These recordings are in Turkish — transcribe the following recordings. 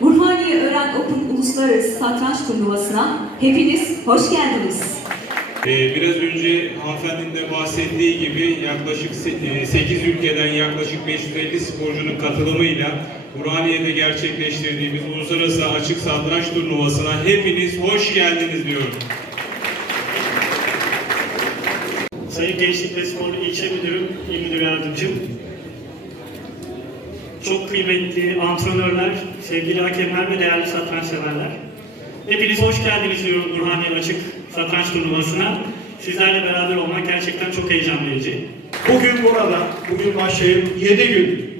Burhaniye Öğren Open Uluslararası Satranç Turnuvası'na hepiniz hoş geldiniz. Ee, Biraz önce hanımefendinin de bahsettiği gibi yaklaşık 8 ülkeden yaklaşık 550 sporcunun katılımıyla Burhaniye'de gerçekleştirdiğimiz Uluslararası Açık Satranç Turnuvası'na hepiniz hoş geldiniz diyorum. Sayın Gençlik ve Spor İlçe Müdürüm, İl Müdür Yardımcım, çok kıymetli antrenörler, sevgili hakemler ve değerli satranç severler. Hepiniz hoş geldiniz diyorum Burhaniye Açık Satranç Turnuvası'na. Sizlerle beraber olmak gerçekten çok heyecan verici. Bugün burada, bugün başlayıp 7 gün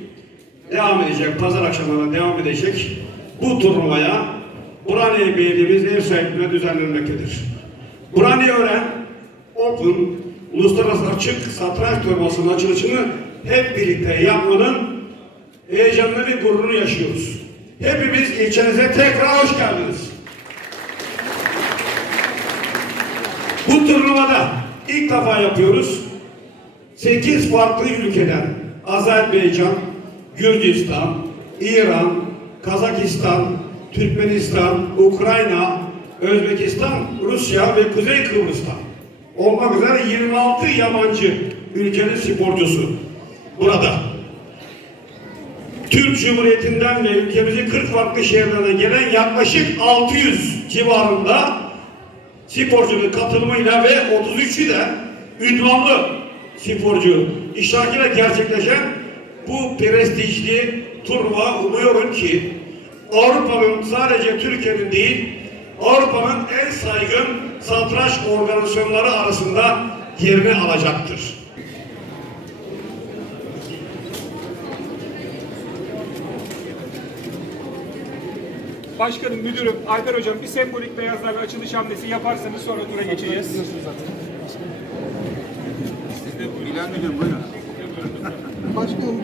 devam edecek, pazar akşamına devam edecek bu turnuvaya Burhaniye Belediye'miz ev sahipliğine düzenlenmektedir. Burhaniye Öğren Open Uluslararası Açık Satranç Turnuvası'nın açılışını hep birlikte yapmanın heyecanını ve gururunu yaşıyoruz. Hepimiz ilçenize tekrar hoş geldiniz. Bu turnuvada ilk defa yapıyoruz. 8 farklı ülkeden Azerbaycan, Gürcistan, İran, Kazakistan, Türkmenistan, Ukrayna, Özbekistan, Rusya ve Kuzey Kıbrıs'tan olmak üzere 26 yabancı ülkenin sporcusu burada. Türk Cumhuriyeti'nden ve ülkemizin 40 farklı şehirlerden gelen yaklaşık 600 civarında sporcunun katılımıyla ve 33'ü de ünvanlı sporcu iştirakıyla gerçekleşen bu prestijli turnuva umuyorum ki Avrupa'nın sadece Türkiye'nin değil Avrupa'nın en saygın satranç organizasyonları arasında yerini alacaktır. Başkanım, müdürüm, Alper Hocam bir sembolik beyazlarla açılış hamlesi yaparsanız sonra tura geçeceğiz. Başkanım